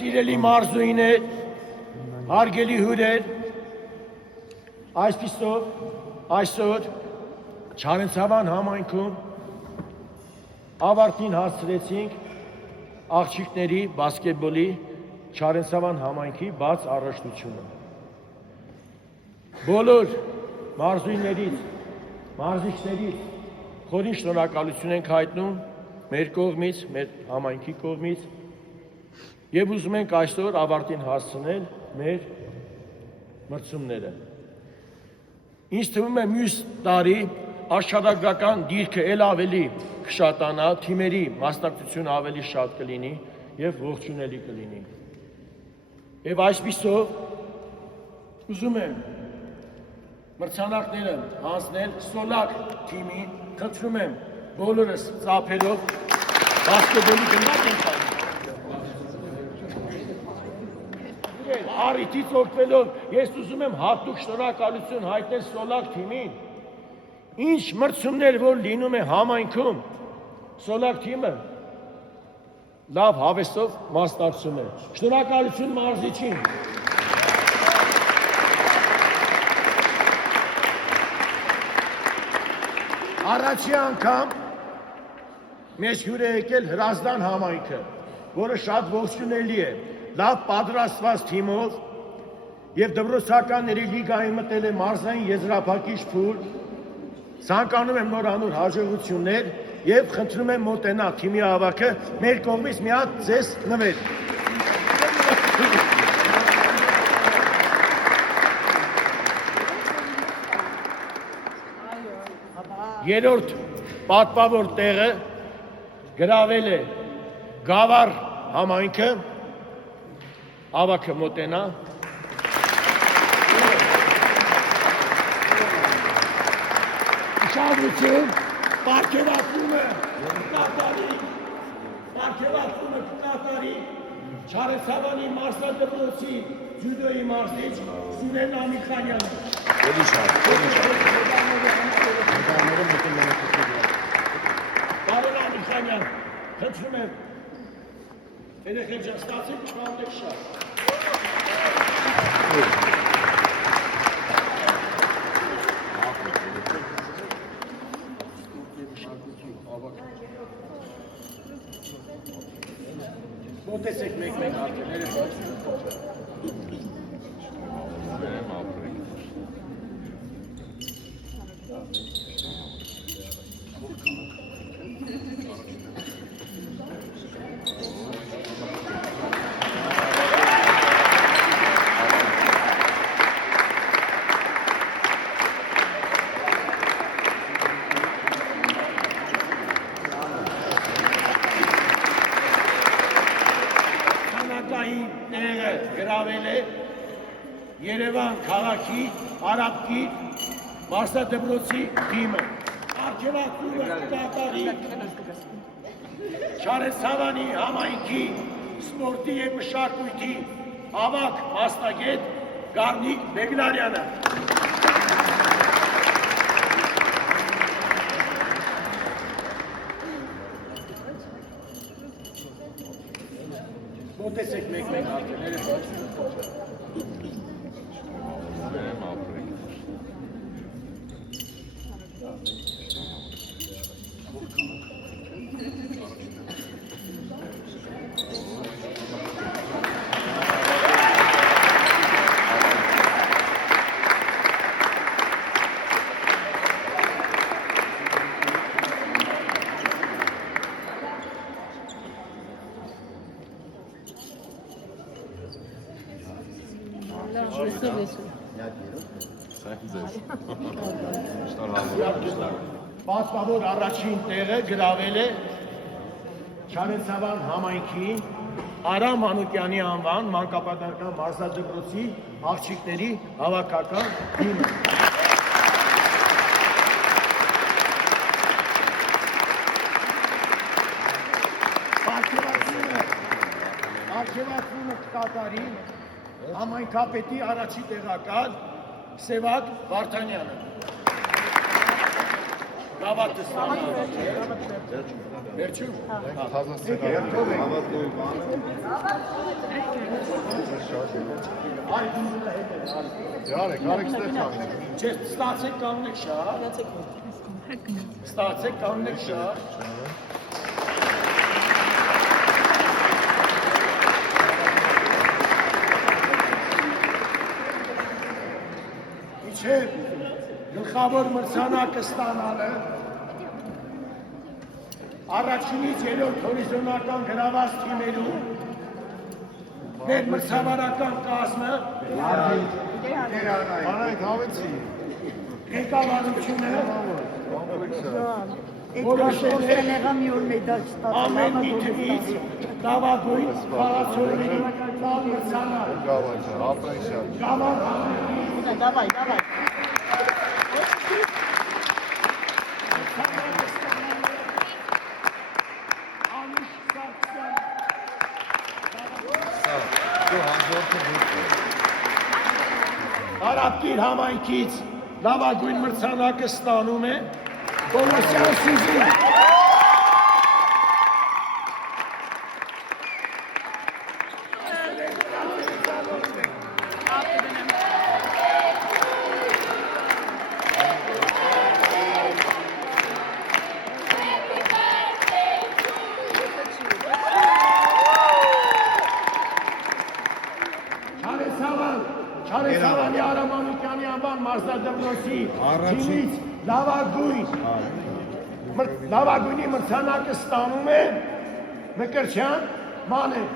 Սիրելի մարզուհիներ, հարգելի հյուրեր, այսպիսով այսօր Չարենցավան համայնքում ավարտին հասցրեցինք աղջիկների բասկետբոլի Չարենցավան համայնքի բաց առաջնությունը։ Բոլոր մարզուհիներից, մարզիչներից խորին շնորհակալություն ենք հայտնում մեր կողմից, մեր համայնքի կողմից եւ ուզում ենք այսօր ավարտին հասցնել մեր մրցումները։ Ինձ թվում է մյուս տարի աշխարհագրական դիրքը ել ավելի կշատանա, թիմերի մասնակցությունը ավելի շատ կլինի եւ ողջունելի կլինի։ Եվ այսպիսով ուզում եմ մրցանակները հանձնել Սոլակ թիմին, խնդրում եմ բոլորս ծափերով բասկետբոլի գնաց ենք տալիս։ Առիթից օգտվելով ես ուզում եմ հատուկ շնորհակալություն հայտնել Սոլակ թիմին։ Ինչ մրցումներ որ լինում է համայնքում, Սոլակ թիմը լավ հավեսով մասնակցում է։ Շնորհակալություն մարզիչին։ Առաջի անգամ մեզ հյուր է եկել Հրազդան համայնքը, որը շատ ողջունելի է, լավ պատրաստված թիմով եւ դպրոցականների լիգայի մտել է մարզային եզրափակիչ փուլ։ Ցանկանում եմ նորանոր հաջողություններ եւ խնդրում եմ մոտենա թիմի հավաքը մեր կողմից մի հատ ձեզ նվեր։ Երրորդ պատվավոր տեղը գրավել է Գավառ համայնքը, ավակը մոտենա։ Ուշադրություն, պարգևատրումը կկատարի Չարենցավանի մարզադպրոցի ջյուդոյի մարզիչ Սուրեն Ամիխանյանը։ Պարոն Ամիխանյան, խնդրում եմ, երեխեք ջան, ստացեք չկամեք շատ։ Մոտեցեք մեկ-մեկ արդեն, երեխեք։ Տեղը գրավել է Երևան քաղաքի Արաբկիր մարզադպրոցի թիմը։ Պարգևատրումը կկատարի Չարենցավանի համայնքի սպորտի եւ մշակույթի ավագ մասնագետ Գառնիկ Բեգլարյանը։ Մոտեցեք մեկ-մեկ արդեն, երեխեք։ Պատվավոր առաջին տեղը գրավել է Չարենցավան համայնքի Արամ Մանուկյանի անվան մանկապատանեկան մարզադպրոցի աղջիկների հավաքական թիմը։ կատարի համայնքապետի առաջի տեղակալ Սևակ Վարդանյանը։ Լավատը ստանա։ Վերջում։ Չէ, ստացեք կաննեք շահ։ Ստացեք կաննեք շահ։ Իչև գլխավոր մրցանակը ստանալը առաջինից երրորդ հորիզոնական գրաված թիմերու մեր մրցավարական կազմը ղեկավարությունը ամեն մի թվից լավագույն խաղացողների տալ մրցանակ։ Давай. Արաբկիր համայնքից լավագույն մրցանակը ստանում է Պոլոսյան Սուզին։ Չարեսավանի Արամանիկյանի անվան մարզադպրոցի թիմից լավագույնի մրցանակը ստանում է Մկրտչյան Մանեն։